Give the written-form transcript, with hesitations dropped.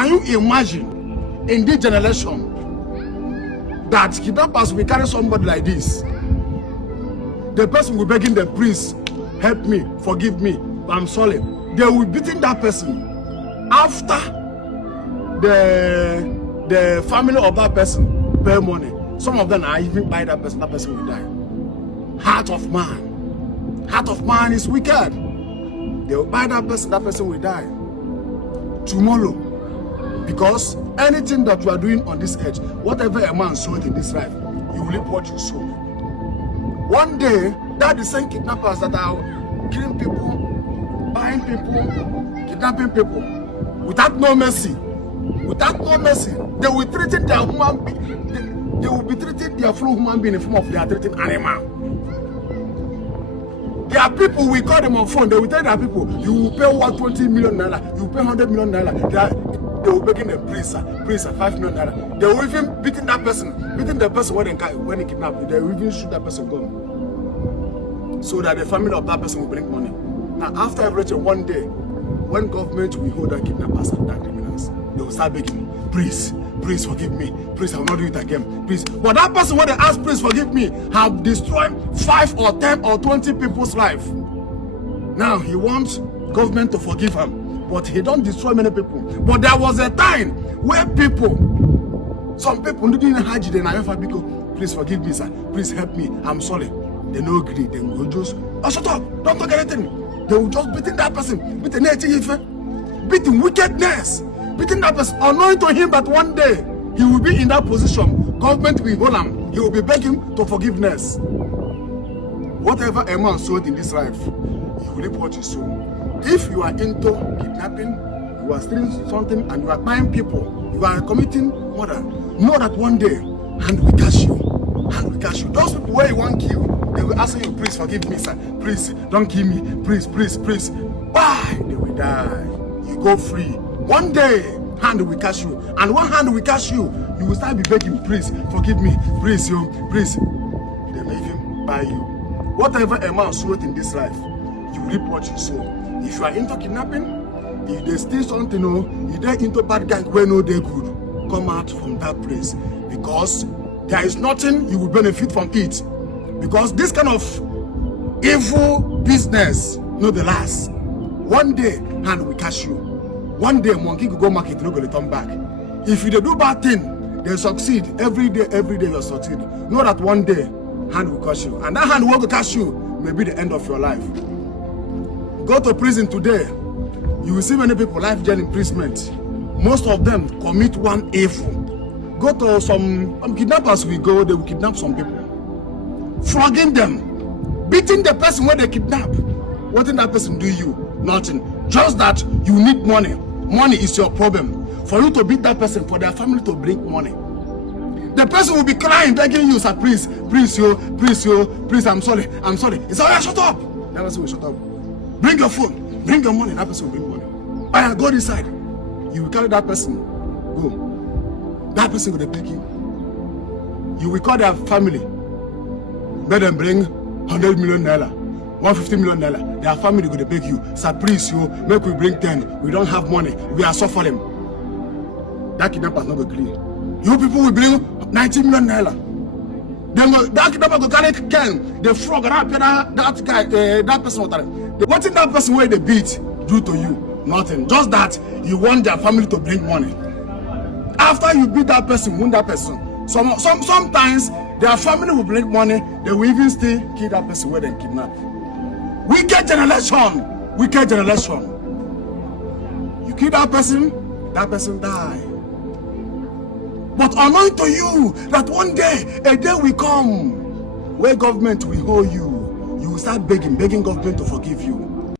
Can you imagine in this generation that kidnappers will carry somebody like this? The person will begging the priest, help me, forgive me, I'm sorry. They will be beating that person. After the family of that person pay money, some of them are even buy that person will die. Heart of man is wicked. They will buy that person will die tomorrow. Because anything that you are doing on this earth, whatever a man sowed in this life, you will reap what you sow. One day, that the same kidnappers that are killing people, buying people, kidnapping people, without no mercy, they will treat their human being. They will be treating their fellow human being in the form of they are treating animal. There are people, we call them on phone, they will tell their people, you will pay 120 million naira, you will pay 100 million naira. They will begin the priest 5 million naira. They will even beating the person when they kidnap you. They will even shoot that person gun. So that the family of that person will bring money. Now after everything, one day, when government will hold that kidnappers and that criminals, they will start begging, please forgive me, please I will not do it again, please. But that person when they ask, please forgive me, have destroyed 5 or 10 or 20 people's life. Now he wants government to forgive him, but he don't destroy many people. But there was a time where some people didn't have it. Please forgive me, sir, please help me, I'm sorry. They no agree, they will just, shut up, don't talk anything. They will just beating that person, beating wickedness, beating that person, unknowing to him that one day he will be in that position. Government will hold him, he will be begging for forgiveness. Whatever a man sowed in this life, you will reap what you sow. If you are into kidnapping, you are stealing something, and you are buying people, you are committing murder, know that one day, hand will catch you. Those people where you want to kill, they will ask you, please forgive me, sir. Please, don't kill me. Please. Why? They will die. You go free. One day, hand will catch you. And one hand will catch you, you will start be begging, please, forgive me. Please. They may even buy you. Whatever a man sowed in this life, you reap what you sow. If you are into kidnapping, if they steal something, if they into bad guys, where no they good, come out from that place. Because there is nothing you will benefit from it. Because this kind of evil business, no the last. One day, hand will catch you. One day, monkey will go market, no go return back. If you do bad thing, they succeed. Every day you succeed. Know that one day, hand will catch you. And that hand will catch you, may be the end of your life. Go to prison today, you will see many people, life jail imprisonment. Most of them commit one evil. Go to some kidnappers will go, they will kidnap some people. Flogging them, beating the person when they kidnap. What did that person do you? Nothing. Just that you need money. Money is your problem. For you to beat that person, for their family to bring money. The person will be crying, begging you, sir, please, I'm sorry. He said, oh, yeah, shut up. That person will shut up. Bring your phone, bring your money. That person will bring money. Oh, go inside. You will carry that person. Go. That person will take you. You will call their family. Let them bring 100 million naira, 150 million naira. Their family will beg you, sir, please, make we bring 10. We don't have money. We are suffering. That kidnapper is not going to agree. You people will bring 90 million naira. Then that kidnapper will carry 10. The frog, that guy, that person. What in that person where they beat do to you? Nothing. Just that you want their family to bring money. After you beat that person, wound that person. Sometimes their family will bring money, they will even still kill that person where they kidnap. Wicked generation. You kill that person die. But unknown to you that one day, a day will come where government will hold you. You will start begging government to forgive you.